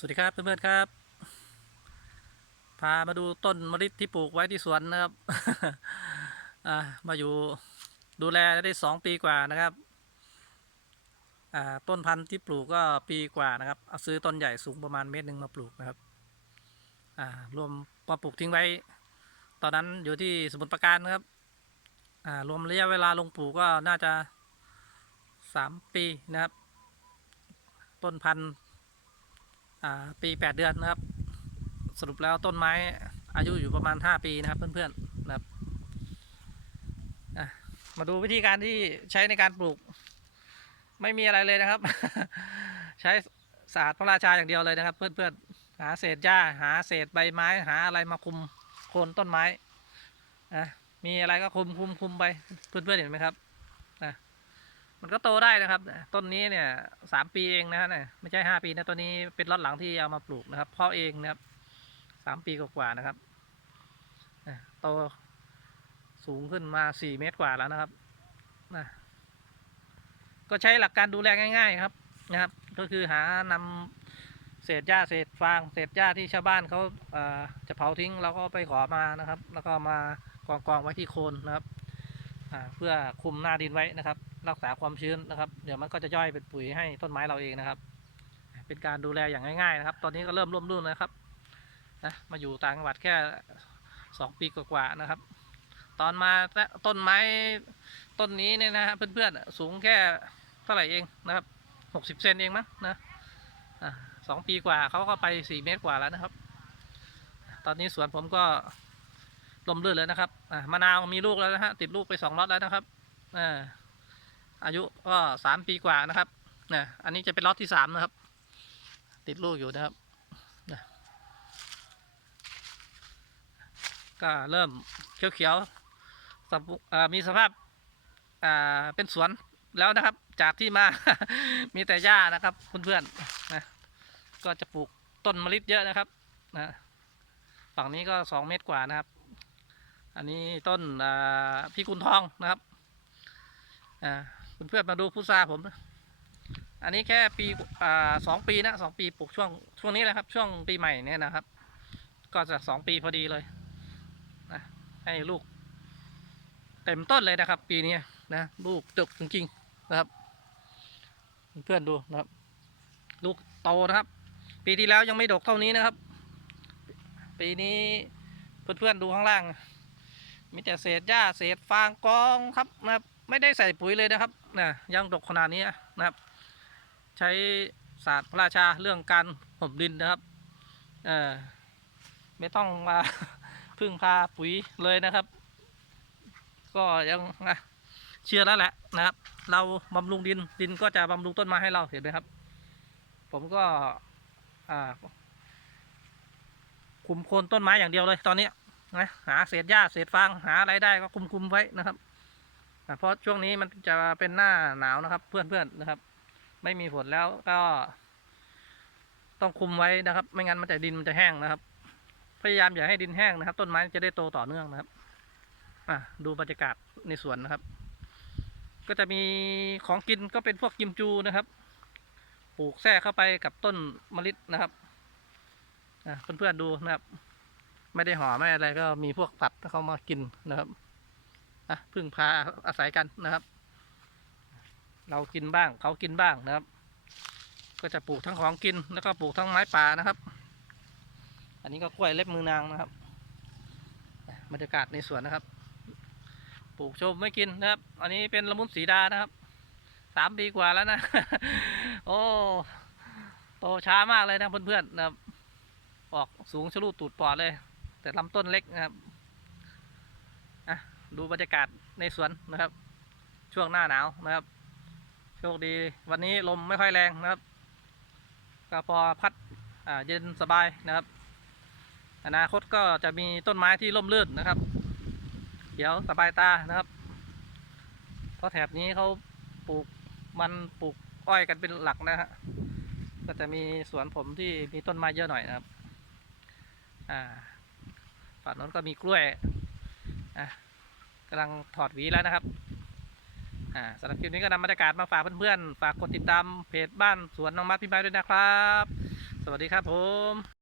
สวัสดีครับเพื่อนๆครับ พามาดูต้นมะลิที่ปลูกไว้ที่สวนนะครับมาอยู่ดูแลได้สองปีกว่านะครับต้นพันธุ์ที่ปลูกก็ปีกว่านะครับเอาซื้อต้นใหญ่สูงประมาณเมตรหนึ่งมาปลูกนะครับรวมมาปลูกทิ้งไว้ ตอนนั้นอยู่ที่สมุทรปราการนะครับรวมระยะเวลาลงปลูกก็น่าจะสามปีนะครับ ต้นพันธุ์ ปีแปดเดือนนะครับ สรุปแล้วต้นไม้อายุอยู่ประมาณห้าปีนะครับ เพื่อนๆนะครับมาดูวิธีการที่ใช้ในการปลูก ไม่มีอะไรเลยนะครับ ใช้ศาสตร์พระราชาอย่างเดียวเลยนะครับ เพื่อนๆหาเศษหญ้า หาเศษใบไม้ หาอะไรมาคุมโคนต้นไม้อะมีอะไรก็คุมคุมคุมไป เพื่อนๆเห็นไหมครับ มันก็โตได้นะครับ ต้นนี้เนี่ยสามปีเองนะฮะเนี่ยไม่ใช่ห้าปีนะตัวนี้เป็นล็อตหลังที่เอามาปลูกนะครับพาะเองนะครับสามปีกว่าๆนะครับโตสูงขึ้นมาสี่เมตรกว่าแล้วนะครับนะก็ใช้หลักการดูแลง่าย ๆ ครับนะครับ ก็คือหานำเศษหญ้าเศษฟางเศษหญ้าที่ชาวบ้านเขาเอ่อจะเผาทิ้งเราก็ไปขอมานะครับ แล้วก็มากองกองๆไว้ที่โคนนะครับอ่าเพื่อคุมหน้าดินไว้นะครับ รักษาความชื้นนะครับ เดี๋ยวมันก็จะย่อยเป็นปุ๋ยให้ต้นไม้เราเองนะครับ เป็นการดูแลอย่างง่ายๆนะครับ ตอนนี้ก็เริ่มร่วมรุ่นนะครับนะมาอยู่ต่างจังหวัดแค่สองปีกว่าๆนะครับ ตอนมาต้นไม้ต้นนี้เนี่ยนะฮะเพื่อนๆสูงแค่เท่าไหร่เองนะครับหกสิบเซนเองมั้งนะสองปีกว่าเขาก็ไปสี่เมตรกว่าแล้วนะครับ ตอนนี้สวนผมก็ลมลื่นเลยนะครับมะนาวมีลูกแล้วนะฮะติดลูกไปสองล็อตแล้วนะครับอ่า อายุก็สามปีกว่านะครับนะอันนี้จะเป็นล็อตที่สามนะครับ ติดลูกอยู่นะครับนะก็เริ่มเขียวๆมีสภาพอ่าเป็นสวนแล้วนะครับ จากที่มา มีแต่หญ้านะครับเพื่อนๆนะก็จะปลูกต้นมะลิเยอะนะครับนะฝั่งนี้ก็สองเมตรกว่านะครับ อันนี้ต้นพี่กุลทองนะครับ อ่า เพื่อนๆมาดูพุทราผม อันนี้แค่ปีอ่าสองปีนะสองปีปลูกช่วงช่วงนี้แหละครับ ช่วงปีใหม่เนี่ยนะครับ ก็จะสองปีพอดีเลยนะให้ลูก เต็มต้นเลยนะครับ ปีนี้นะลูกดกจริงๆนะครับ เพื่อนๆดูนะครับ ลูกโตนะครับ ปีที่แล้วยังไม่ดกเท่านี้นะครับ ปีนี้เพื่อนๆดูข้างล่างมีแต่เศษหญ้าเศษฟางกองครับนะครับไม่ได้ใส่ปุ๋ยเลยนะครับ นะยังดกขนาดนี้นะครับ ใช้ศาสตร์พระราชาเรื่องการห่มดินนะครับเออไม่ต้องมาพึ่งพาปุ๋ยเลยนะครับ ก็ยังนะเชื่อแล้วแหละนะครับ เราบำรุงดินดินก็จะบำรุงต้นไม้ให้เราเห็นไหมครับ ผมก็อ่าคุมโคนต้นไม้อย่างเดียวเลยตอนนี้นะหาเศษหญ้าเศษฟางหาอะไรได้ก็คุมคุมไว้นะครับ อะเพราะช่วงนี้มันจะเป็นหน้าหนาวนะครับ เพื่อนๆนะครับ ไม่มีฝนแล้วก็ ต้องคุมไว้นะครับ ไม่งั้นมันจะดินมันจะแห้งนะครับ พยายามอย่าให้ดินแห้งนะครับ ต้นไม้จะได้โตต่อเนื่องนะครับอะดูบรรยากาศในสวนนะครับ ก็จะมีของกินก็เป็นพวกกิมจูนะครับปลูกแทรกเข้าไปกับต้นมะลินะครับเพื่อนๆดูนะครับ ไม่ได้ห่อไม่อะไรก็มีพวกสัตว์เข้ามากินนะครับ อะพึ่งพาอาศัยกันนะครับ เรากินบ้างเขากินบ้างนะครับ ก็จะปลูกทั้งของกินแล้วก็ปลูกทั้งไม้ป่านะครับ อันนี้ก็กล้วยเล็บมือนางนะครับบรรยากาศในสวนนะครับ ปลูกชมไม่กินนะครับ อันนี้เป็นละมุนสีดานะครับสามปีกว่าแล้วนะ โอ้โตช้ามากเลยนะเพื่อนๆนะครับ ออกสูงชะลูดตูดปอดเลย แต่ลำต้นเล็กนะครับ ดูบรรยากาศในสวนนะครับ ช่วงหน้าหนาวนะครับ โชคดีวันนี้ลมไม่ค่อยแรงนะครับ ก็พอพัดเย็นสบายนะครับ อนาคตก็จะมีต้นไม้ที่ร่มรื่นนะครับเดี๋ยวสบายตานะครับ เพราะแถบนี้เขาปลูกมันปลูกอ้อยกันเป็นหลักนะฮะก็จะมีสวนผมที่มีต้นไม้เยอะหน่อยนะครับ อ่าฝั่งโน้นก็มีกล้วยอะ กำลังถอดหวีแล้วนะครับอ่าสำหรับคลิปนี้ก็นำบรรยากาศมาฝากเพื่อนๆ ฝากกดติดตามเพจบ้านสวนน้องมัดพี่ไม้ด้วยนะครับ สวัสดีครับผม